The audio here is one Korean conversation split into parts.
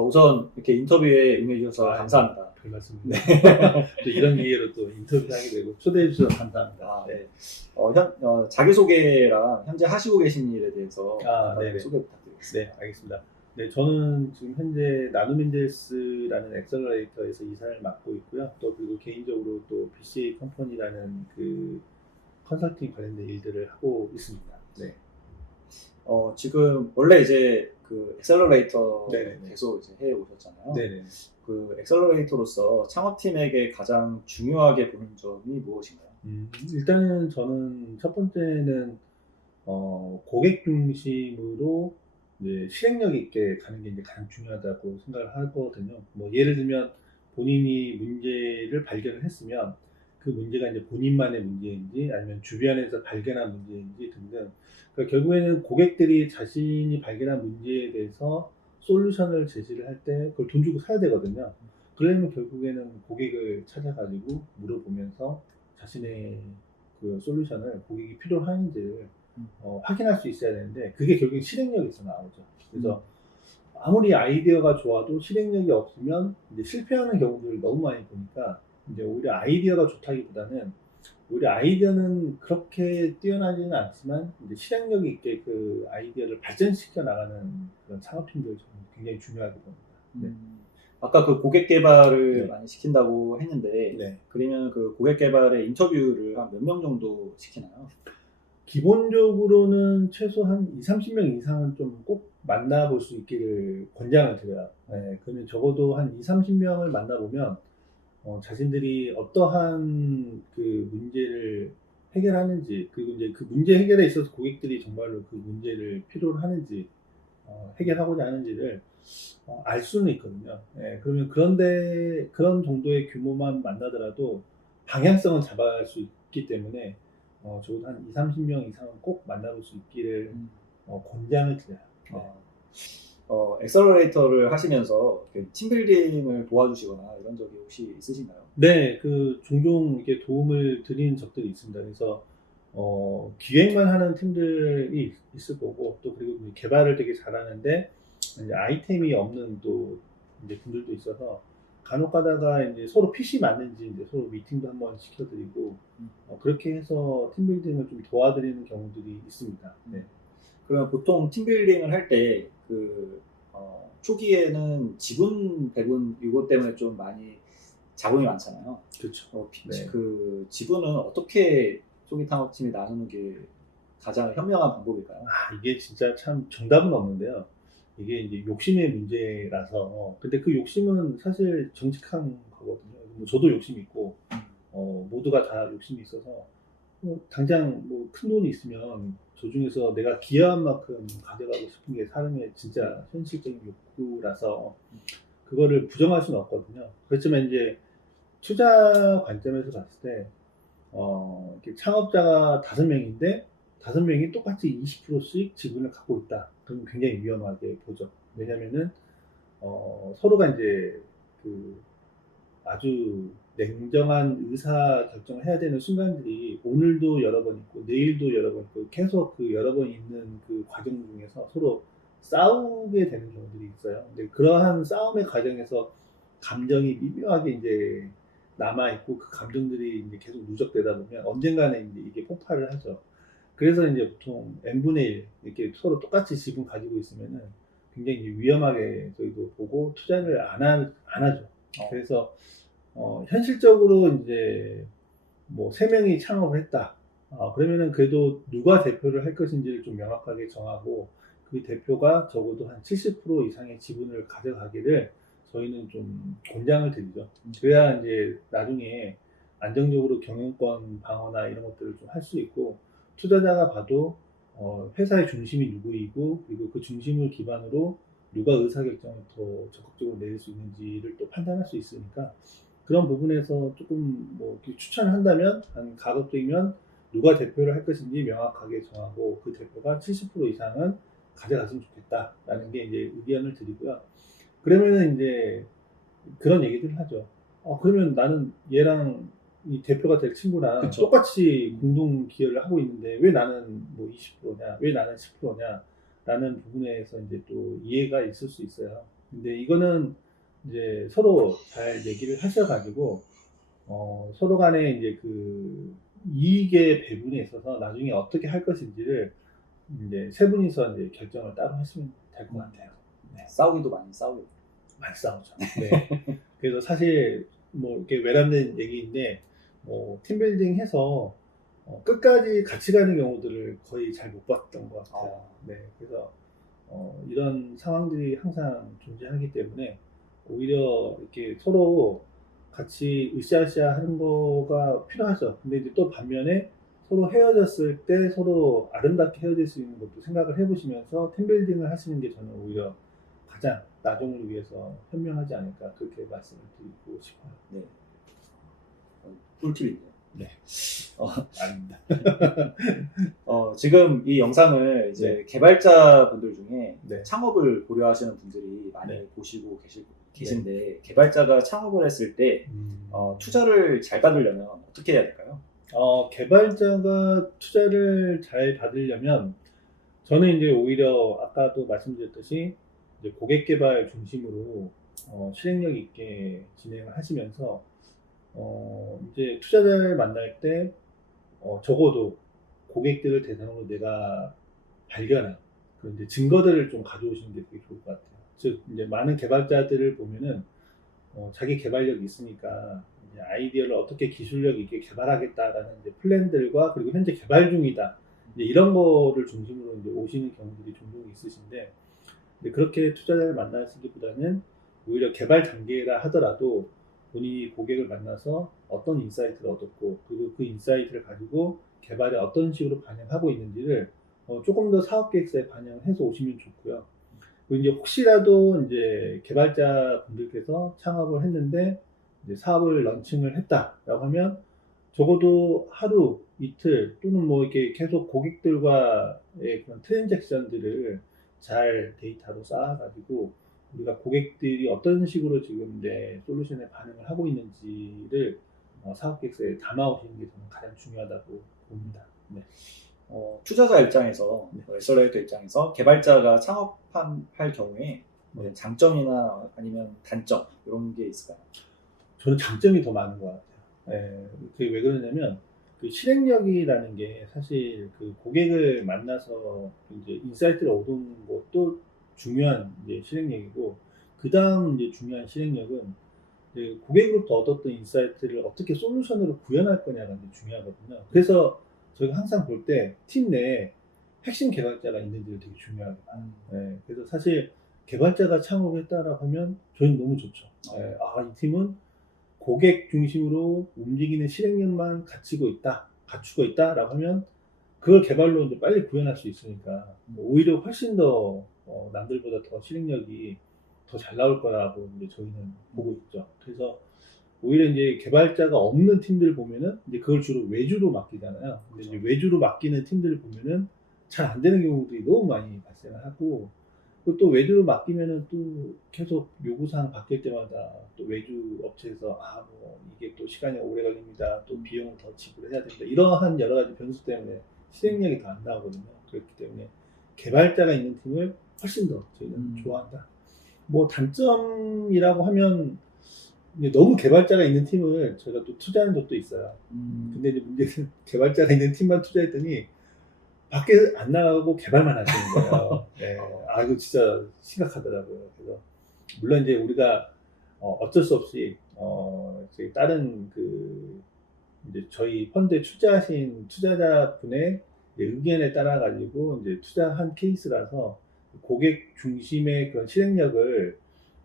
우선 이렇게 인터뷰에 응해주셔서 아, 감사합니다. 별 말씀입니다. 또 이런 기회로 또 인터뷰를 하게 되고 초대해 주셔서 감사합니다. 네. 자기소개랑 현재 하시고 계신 일에 대해서 네네. 소개 부탁드리겠습니다. 네, 알겠습니다. 네, 저는 지금 현재 나눔인젤스라는 엑셀러레이터에서 이사를 맡고 있고요. 또 그리고 개인적으로 또 BCA 컴퍼니라는 그 컨설팅 관련된 일들을 하고 있습니다. 네. 지금 원래 이제 그 엑셀러레이터 네네. 계속 이제 해 오셨잖아요. 네네. 그 엑셀러레이터로서 창업팀에게 가장 중요하게 보는 점이 무엇인가요? 일단은 저는 첫 번째는 고객 중심으로 이제 실행력 있게 가는 게 이제 가장 중요하다고 생각을 하거든요. 뭐 예를 들면 본인이 문제를 발견을 했으면 그 문제가 이제 본인만의 문제인지 아니면 주변에서 발견한 문제인지 등등. 그러니까 결국에는 고객들이 자신이 발견한 문제에 대해서 솔루션을 제시를 할 때 그걸 돈 주고 사야 되거든요. 그러려면 결국에는 고객을 찾아가지고 물어보면서 자신의 그 솔루션을 고객이 필요한지를 확인할 수 있어야 되는데 그게 결국 실행력에서 나오죠. 그래서 아무리 아이디어가 좋아도 실행력이 없으면 이제 실패하는 경우들을 너무 많이 보니까 이제 오히려 아이디어가 좋다기보다는 오히려 아이디어는 그렇게 뛰어나지는 않지만 이제 실행력이 있게 그 아이디어를 발전시켜 나가는 그런 창업팀들 저는 굉장히 중요하게 봅니다. 네. 아까 그 고객 개발을 네. 많이 시킨다고 했는데 네. 그러면 그 고객 개발의 인터뷰를 한 몇 명 정도 시키나요? 기본적으로는 최소 한 20-30명 이상은 좀 꼭 만나볼 수 있기를 권장을 드려요. 네, 그러면 적어도 한 20-30명을 만나보면 자신들이 어떠한 그 문제를 해결하는지 그리고 이제 그 문제 해결에 있어서 고객들이 정말로 그 문제를 필요로 하는지 해결하고자 하는지를 알 수는 있거든요. 네, 그러면 그런데 그런 정도의 규모만 만나더라도 방향성은 잡아갈 수 있기 때문에 적어도 한 20-30명 이상은 꼭 만나볼 수 있기를 권장을 드려요. 네. 엑셀러레이터를 하시면서 팀빌딩을 도와주시거나 이런 적이 혹시 있으신가요? 네, 그 종종 이렇게 도움을 드리는 적들이 있습니다. 그래서 기획만 하는 팀들이 있을 거고 또 그리고 개발을 되게 잘하는데 이제 아이템이 없는 또 이제 분들도 있어서 간혹 가다가 이제 서로 PC 맞는지 이제 서로 미팅도 한번 시켜드리고 그렇게 해서 팀빌딩을 좀 도와드리는 경우들이 있습니다. 네. 그러면 보통 팀빌딩을 할 때 초기에는 지분 배분 이것 때문에 좀 많이 자본이 많잖아요. 그렇죠. 네. 그 지분은 어떻게 초기 창업팀이 나누는 게 가장 현명한 방법일까요? 이게 진짜 참 정답은 없는데요. 이게 이제 욕심의 문제라서 근데 그 욕심은 사실 정직한 거거든요. 뭐 저도 욕심이 있고 모두가 다 욕심이 있어서 당장 뭐 큰 돈이 있으면 저 중에서 내가 기여한 만큼 가져가고 싶은 게 사람의 진짜 현실적인 욕구라서 그거를 부정할 수는 없거든요. 그렇지만 이제 투자 관점에서 봤을 때 이렇게 창업자가 5명인데 5명이 똑같이 20%씩 지분을 갖고 있다. 그럼 굉장히 위험하게 보죠. 왜냐면은 서로가 이제 그 아주 냉정한 의사 결정을 해야 되는 순간들이 오늘도 여러 번 있고 내일도 여러 번 있고 계속 그 여러 번 있는 그 과정 중에서 서로 싸우게 되는 경우들이 있어요. 근데 그러한 싸움의 과정에서 감정이 미묘하게 이제 남아 있고 그 감정들이 이제 계속 누적되다 보면 언젠가는 이제 이게 폭발을 하죠. 그래서 이제 보통 n분의 1 이렇게 서로 똑같이 지분 가지고 있으면은 굉장히 위험하게 저희도 보고 투자를 안 하죠. 그래서 현실적으로 이제 뭐 3명이 창업을 했다. 그러면은 그래도 누가 대표를 할 것인지를 좀 명확하게 정하고 그 대표가 적어도 한 70% 이상의 지분을 가져가기를 저희는 좀 권장을 드리죠. 그래야 이제 나중에 안정적으로 경영권 방어나 이런 것들을 좀 할 수 있고 투자자가 봐도 회사의 중심이 누구이고 그리고 그 중심을 기반으로 누가 의사결정을 더 적극적으로 내릴 수 있는지를 또 판단할 수 있으니까 그런 부분에서 조금 뭐 추천을 한다면 한 가급적이면 누가 대표를 할 것인지 명확하게 정하고 그 대표가 70% 이상은 가져갔으면 좋겠다라는 게 이제 의견을 드리고요. 그러면은 이제 그런 얘기들을 하죠. 그러면 나는 얘랑 이 대표가 될 친구랑 그쵸. 똑같이 공동 기여를 하고 있는데 왜 나는 뭐 20%냐, 왜 나는 10%냐. 라는 부분에서 이제 또 이해가 있을 수 있어요. 근데 이거는 이제 서로 잘 얘기를 하셔가지고 서로 간에 이제 그 이익의 배분에 있어서 나중에 어떻게 할 것인지를 이제 세 분이서 이제 결정을 따로 하시면 될 것 같아요. 네. 싸우기도 많이 싸우고. 많이 싸우죠. 네. 그래서 사실 뭐 이렇게 외람된 얘기인데 뭐 팀빌딩 해서 끝까지 같이 가는 경우들을 거의 잘 못 봤던 것 같아요. 네. 그래서 이런 상황들이 항상 존재하기 때문에 오히려 이렇게 서로 같이 으쌰으쌰 하는 거가 필요하죠. 근데 이제 또 반면에 서로 헤어졌을 때 서로 아름답게 헤어질 수 있는 것도 생각을 해보시면서 팀빌딩을 하시는 게 저는 오히려 가장 나중을 위해서 현명하지 않을까 그렇게 말씀을 드리고 싶어요. 네. 꿀팁이네요. 네. 아닙니다. 지금 이 영상을 이제 개발자분들 중에 네. 창업을 고려하시는 분들이 많이 네. 보시고 계신데 개발자가 창업을 했을 때 투자를 잘 받으려면 어떻게 해야 될까요? 개발자가 투자를 잘 받으려면 저는 이제 오히려 아까도 말씀드렸듯이 이제 고객 개발 중심으로 실행력 있게 진행을 하시면서 이제 투자자를 만날 때 적어도 고객들을 대상으로 내가 발견한 그런 이제 증거들을 좀 가져오시는 게 되게 좋을 것 같아요. 즉 이제 많은 개발자들을 보면은 자기 개발력이 있으니까 이제 아이디어를 어떻게 기술력 있게 개발하겠다라는 이제 플랜들과 그리고 현재 개발 중이다. 이제 이런 거를 중심으로 이제 오시는 경우들이 종종 있으신데, 근데 그렇게 투자자를 만나시기보다는 오히려 개발 단계라 하더라도 본인이 고객을 만나서 어떤 인사이트를 얻었고, 그리고 그 인사이트를 가지고 개발에 어떤 식으로 반영하고 있는지를 조금 더 사업 계획서에 반영해서 오시면 좋고요. 그리고 이제 혹시라도 이제 개발자 분들께서 창업을 했는데 이제 사업을 런칭을 했다라고 하면 적어도 하루, 이틀 또는 뭐 이렇게 계속 고객들과의 그런 트랜잭션들을 잘 데이터로 쌓아가지고 우리가 고객들이 어떤 식으로 지금 내 솔루션에 반응을 하고 있는지를 사업 계획서에 담아오시는 게 저는 가장 중요하다고 봅니다. 네. 투자자 입장에서, 엑셀러레이터 입장에서 개발자가 창업할 경우에 장점이나 아니면 단점 이런 게 있을까요? 저는 장점이 더 많은 것 같아요. 예, 그게 왜 그러냐면 그 실행력이라는 게 사실 그 고객을 만나서 이제 인사이트를 얻는 것도 중요한 이제 실행력이고, 그 다음 이제 중요한 실행력은 이제 고객으로부터 얻었던 인사이트를 어떻게 솔루션으로 구현할 거냐가 이제 중요하거든요. 그래서 저희가 항상 볼 때 팀 내에 핵심 개발자가 있는지를 되게 중요하게 봐요. 예, 그래서 사실 개발자가 창업을 했다라고 하면 저희는 너무 좋죠. 예, 이 팀은 고객 중심으로 움직이는 실행력만 갖추고 있다라고 하면 그걸 개발로 이제 빨리 구현할 수 있으니까 오히려 훨씬 더 남들보다 더 실행력이 더 잘 나올 거라고 이제 저희는 보고 있죠. 그래서 오히려 이제 개발자가 없는 팀들 보면은 이제 그걸 주로 외주로 맡기잖아요. 근데 이제 외주로 맡기는 팀들을 보면은 잘 안 되는 경우들이 너무 많이 발생을 하고, 그리고 또 외주로 맡기면은 또 계속 요구사항 바뀔 때마다 또 외주 업체에서 뭐 이게 또 시간이 오래 걸립니다. 또 비용을 더 지불해야 된다. 이러한 여러 가지 변수 때문에 실행력이 더 안 나오거든요. 그렇기 때문에 개발자가 있는 팀을 훨씬 더 저희는 좋아한다. 뭐 단점이라고 하면 너무 개발자가 있는 팀을 저희가 또 투자한 적도 있어요. 근데 이제 문제는 개발자가 있는 팀만 투자했더니 밖에 안 나가고 개발만 하시는 거예요. 네. 이거 진짜 심각하더라고요. 그래서 물론 이제 우리가 어쩔 수 없이 저희 다른 이제 저희 펀드에 투자하신 투자자분의 의견에 따라 가지고 이제 투자한 케이스라서 고객 중심의 그런 실행력을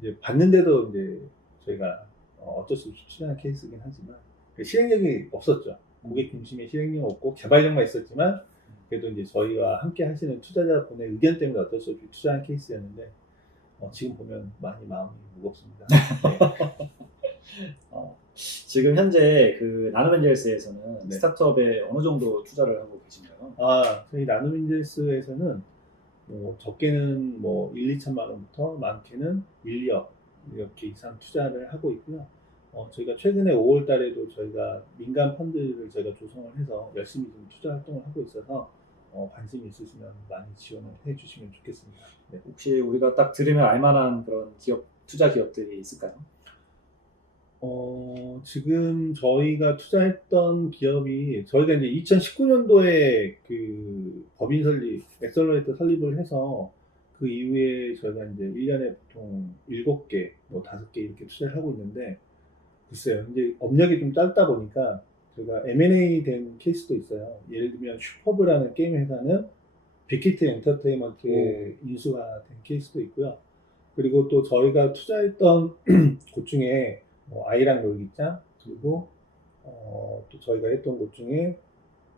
이제 봤는데도 이제 저희가 어쩔 수 없이 투자한 케이스긴 하지만 실행력이 없었죠. 고객 중심의 실행력 없고 개발력만 있었지만 그래도 이제 저희와 함께 하시는 투자자분의 의견 때문에 어쩔 수 없이 투자한 케이스였는데 지금 보면 많이 마음이 무겁습니다. 네. 지금 현재 그 나눔엔젤스에서는 네. 스타트업에 어느 정도 투자를 하고 계신가요? 저희 나눔엔젤스에서는 적게는 뭐 1, 2천만 원부터 많게는 1, 2억 이렇게 이상 투자를 하고 있고요. 저희가 최근에 5월 달에도 저희가 민간 펀드를 저희가 조성을 해서 열심히 좀 투자 활동을 하고 있어서 관심이 있으시면 많이 지원을 해주시면 좋겠습니다. 네. 혹시 우리가 딱 들으면 알만한 그런 기업, 투자 기업들이 있을까요? 지금 저희가 투자했던 기업이 저희가 이제 2019년도에 그 법인 설립, 엑셀러레이터 설립을 해서 그 이후에 저희가 이제 1년에 보통 7개, 뭐 5개 이렇게 투자를 하고 있는데 글쎄요. 이제 업력이 좀 짧다 보니까 제가 M&A 된 케이스도 있어요. 예를 들면 슈퍼브라는 게임 회사는 빅히트 엔터테인먼트에 인수가 된 케이스도 있고요. 그리고 또 저희가 투자했던 곳 중에 뭐 아이랑 놀기장 그리고 또 저희가 했던 곳 중에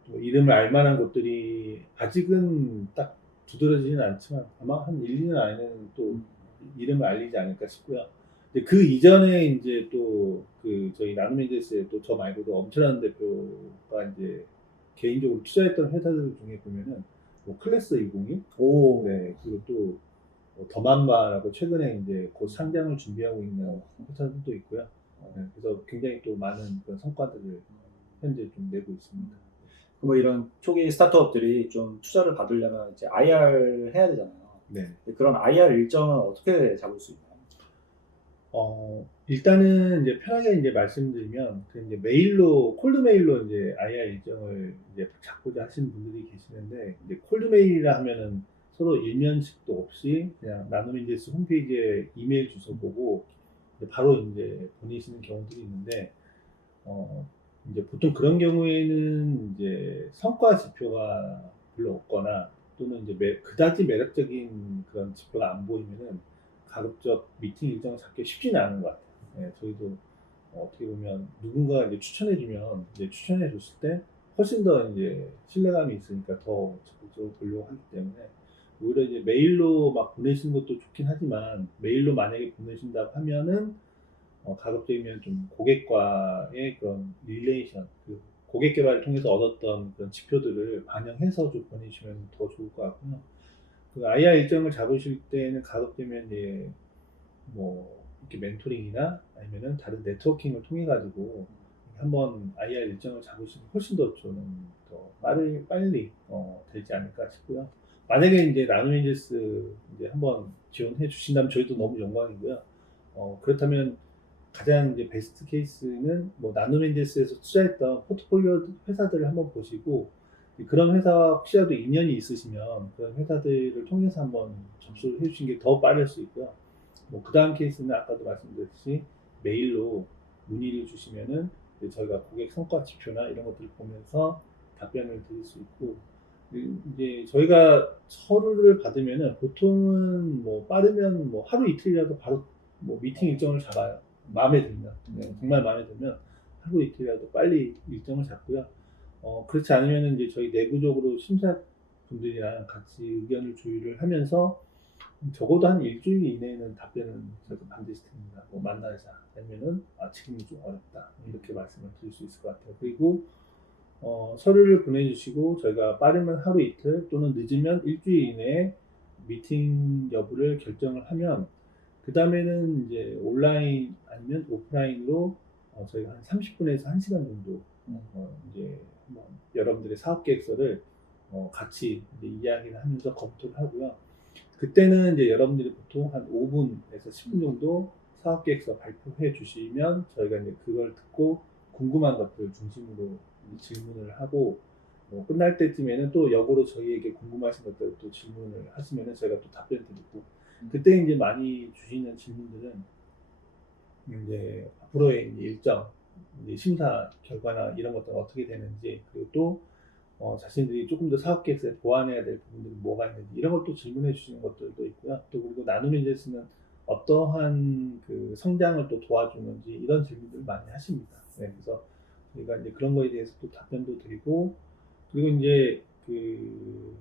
또 이름을 알만한 곳들이 아직은 딱 두드러지진 않지만 아마 한 1, 2년 안에는 또 이름을 알리지 않을까 싶고요. 근데 그 이전에 이제 또 그 저희 나눔인제스에 또 저 말고도 엄청난 대표가 이제 개인적으로 투자했던 회사들 중에 보면은 뭐 클래스 202, 오, 네, 그리고 또 더만바라고 최근에 이제 곧 상장을 준비하고 있는 회사들도 있고요. 네, 그래서 굉장히 또 많은 그런 성과들을 현재 좀 내고 있습니다. 뭐 이런 초기 스타트업들이 좀 투자를 받으려면 이제 IR 해야 되잖아요. 네. 그런 IR 일정은 어떻게 잡을 수 있나요? 일단은 이제 편하게 이제 말씀드리면, 그 이제 메일로, 콜드 메일로 이제 IR 일정을 이제 잡고자 하시는 분들이 계시는데, 이제 콜드 메일이라 하면은 서로 일면식도 없이 그냥 나눔인제스 홈페이지에 이메일 주소 보고 이제 바로 이제 보내시는 경우들이 있는데, 이제 보통 그런 경우에는 이제 성과 지표가 별로 없거나 또는 이제 그다지 매력적인 그런 지표가 안 보이면은 가급적 미팅 일정을 잡기 쉽지는 않은 것 같아요. 네, 저희도 어떻게 보면 누군가 이제 추천해주면 이제 추천해줬을 때 훨씬 더 이제 신뢰감이 있으니까 더 적극적으로 보려고 하기 때문에 오히려 이제 메일로 막 보내시는 것도 좋긴 하지만 메일로 만약에 보내신다고 하면은 가급적이면 좀 고객과의 그런 릴레이션, 그 고객 개발을 통해서 얻었던 그런 지표들을 반영해서 좀 보내주시면 더 좋을 것 같고요. 그 IR 일정을 잡으실 때는 가급적이면 이제 뭐 이렇게 멘토링이나 아니면은 다른 네트워킹을 통해 가지고 한번 IR 일정을 잡으시면 훨씬 더 저는 더 빨리 되지 않을까 싶고요. 만약에 이제 나눔인제스 이제 한번 지원해 주신다면 저희도 너무 영광이고요. 그렇다면 가장 이제 베스트 케이스는 뭐 나눔인제스에서 투자했던 포트폴리오 회사들을 한번 보시고 그런 회사와 혹시라도 인연이 있으시면 그런 회사들을 통해서 한번 접수를 해주신 게 더 빠를 수 있고요. 뭐 그 다음 케이스는 아까도 말씀드렸듯이 메일로 문의를 주시면은 저희가 고객 성과 지표나 이런 것들을 보면서 답변을 드릴 수 있고 이제 저희가 서류를 받으면은 보통은 뭐 빠르면 뭐 하루 이틀이라도 바로 뭐 미팅 일정을 잡아요. 마음에 들면 정말 마음에 들면 하루 이틀이라도 빨리 일정을 잡고요. 그렇지 않으면 이제 저희 내부적으로 심사분들이랑 같이 의견을 조율을 하면서 적어도 한 일주일 이내에는 답변은 저희가 반드시 드립니다. 뭐 만나자 아니면은 지금은 좀 어렵다 이렇게 말씀을 드릴 수 있을 것 같아요. 그리고 서류를 보내주시고 저희가 빠르면 하루 이틀 또는 늦으면 일주일 이내에 미팅 여부를 결정을 하면 그 다음에는 이제 온라인 아니면 오프라인으로 저희가 한 30분에서 1시간 정도 이제 한번 여러분들의 사업 계획서를 같이 이제 이야기를 하면서 검토를 하고요. 그때는 이제 여러분들이 보통 한 5분에서 10분 정도 사업 계획서 발표해 주시면 저희가 이제 그걸 듣고 궁금한 것들 중심으로 질문을 하고 끝날 때쯤에는 또 역으로 저희에게 궁금하신 것들을 또 질문을 하시면은 저희가 또 답변 드리고 그때 이제 많이 주시는 질문들은 이제 앞으로의 이제 일정, 이제 심사 결과나 이런 것들 어떻게 되는지 그리고 또 자신들이 조금 더 사업 계획서에 보완해야 될 부분들이 뭐가 있는지 이런 걸 또 질문해 주시는 것들도 있고요. 또 그리고 나눔인제스는 어떠한 그 성장을 또 도와주는지 이런 질문들을 많이 하십니다. 네, 그래서 저희가 이제 그런 거에 대해서 또 답변도 드리고 그리고 이제 그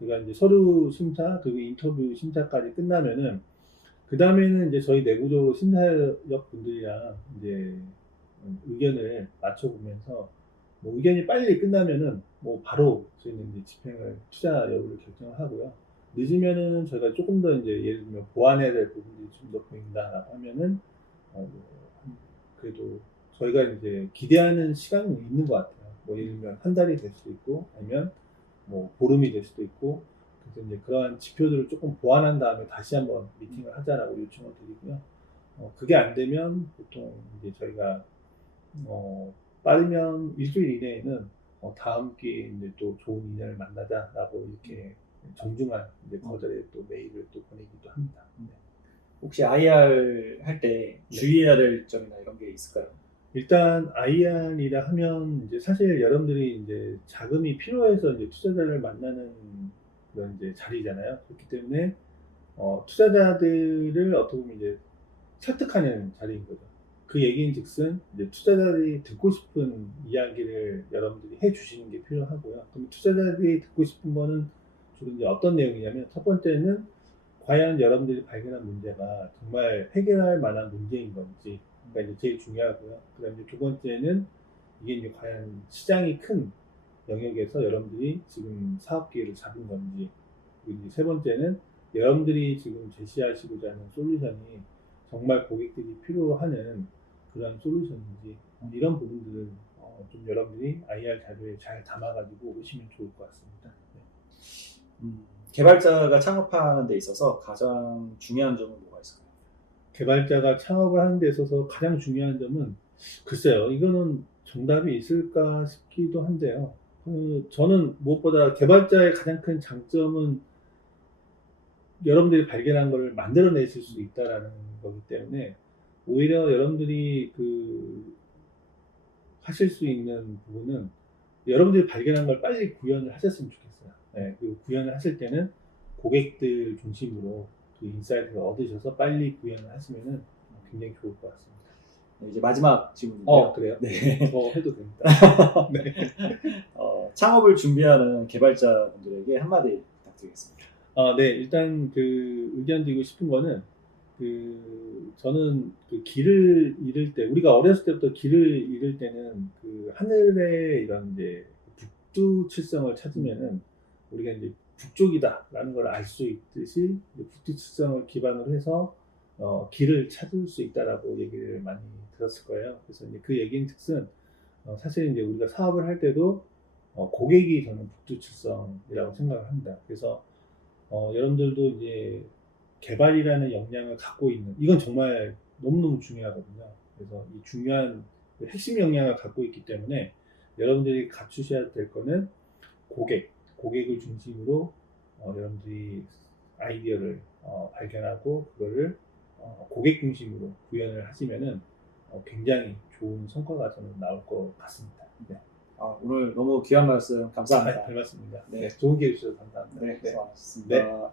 제가 이제 서류 심사 그리고 인터뷰 심사까지 끝나면은 그 다음에는 이제 저희 내부적으로 심사역 분들이랑 이제 의견을 맞춰보면서 뭐 의견이 빨리 끝나면은 뭐 바로 저희는 이제 집행을 투자 여부를 결정을 하고요. 늦으면은 저희가 조금 더 이제 예를 들면 보완해야 될 부분들이 좀 더 보인다라고 하면은 뭐 그래도 저희가 이제 기대하는 시간은 있는 것 같아요. 뭐 예를 들면 한 달이 될 수도 있고 아니면 뭐 보름이 될 수도 있고, 그래서 이제 그러한 지표들을 조금 보완한 다음에 다시 한번 미팅을 하자라고 요청을 드리고요. 그게 안 되면 보통 이제 저희가 빠르면 일주일 이내에는 다음 기회에 이제 또 좋은 인연을 만나자라고 이렇게 정중한 이제 거절의 또 메일을 또 보내기도 합니다. 네. 혹시 IR 할 때 주의해야 될 점이나 이런 게 있을까요? 일단 IR이라 하면 이제 사실 여러분들이 이제 자금이 필요해서 이제 투자자를 만나는 그런 이제 자리잖아요. 그렇기 때문에 투자자들을 어떻게 보면 이제 설득하는 자리인 거죠. 그 얘기인즉슨 이제 투자자들이 듣고 싶은 이야기를 여러분들이 해주시는 게 필요하고요. 그럼 투자자들이 듣고 싶은 거는 주로 이제 어떤 내용이냐면, 첫 번째는 과연 여러분들이 발견한 문제가 정말 해결할 만한 문제인 건지, 그러니까 이제 제일 중요하고요. 그다음에 두 번째는 이게 이제 과연 시장이 큰 영역에서 여러분들이 지금 사업 기회를 잡은 건지, 그리고 이제 세 번째는 여러분들이 지금 제시하시고자 하는 솔루션이 정말 고객들이 필요하는 그런 솔루션인지, 이런 부분들을 좀 여러분들이 IR 자료에 잘 담아가지고 오시면 좋을 것 같습니다. 네. 개발자가 창업하는 데 있어서 가장 중요한 점은 뭐가 있을까요? 개발자가 창업을 하는 데 있어서 가장 중요한 점은, 글쎄요, 이거는 정답이 있을까 싶기도 한데요. 저는 무엇보다 개발자의 가장 큰 장점은 여러분들이 발견한 걸 만들어내실 수 있다라는 거기 때문에, 오히려 여러분들이 하실 수 있는 부분은 여러분들이 발견한 걸 빨리 구현을 하셨으면 좋겠어요. 네, 그 구현을 하실 때는 고객들 중심으로 그 인사이트를 얻으셔서 빨리 구현을 하시면은 굉장히 좋을 것 같습니다. 네, 이제 마지막 질문인데요. 그래요? 네. 더 해도 됩니다. 네. 창업을 준비하는 개발자분들에게 한마디 부탁드리겠습니다. 네, 일단 의견 드리고 싶은 거는, 저는 길을 잃을 때, 우리가 어렸을 때부터 길을 잃을 때는 하늘의 이런 이제 북두칠성을 찾으면은 우리가 이제 북쪽이다라는 걸 알 수 있듯이, 북두칠성을 기반으로 해서 길을 찾을 수 있다라고 얘기를 많이 들었을 거예요. 그래서 이제 그 얘기인즉슨 사실 이제 우리가 사업을 할 때도 고객이 저는 북두칠성이라고 생각을 합니다. 그래서 여러분들도 이제 개발이라는 역량을 갖고 있는, 이건 정말 너무너무 중요하거든요. 그래서 이 중요한 핵심 역량을 갖고 있기 때문에 여러분들이 갖추셔야 될 거는 고객을 중심으로 여러분들이 아이디어를 발견하고 그거를 고객 중심으로 구현을 하시면은 굉장히 좋은 성과가 저는 나올 것 같습니다. 네. 오늘 너무 귀한 말씀 감사합니다. 별 말씀입니다. 네. 네, 좋은 기회 주셔서 감사합니다. 네, 네. 수고하셨습니다. 네.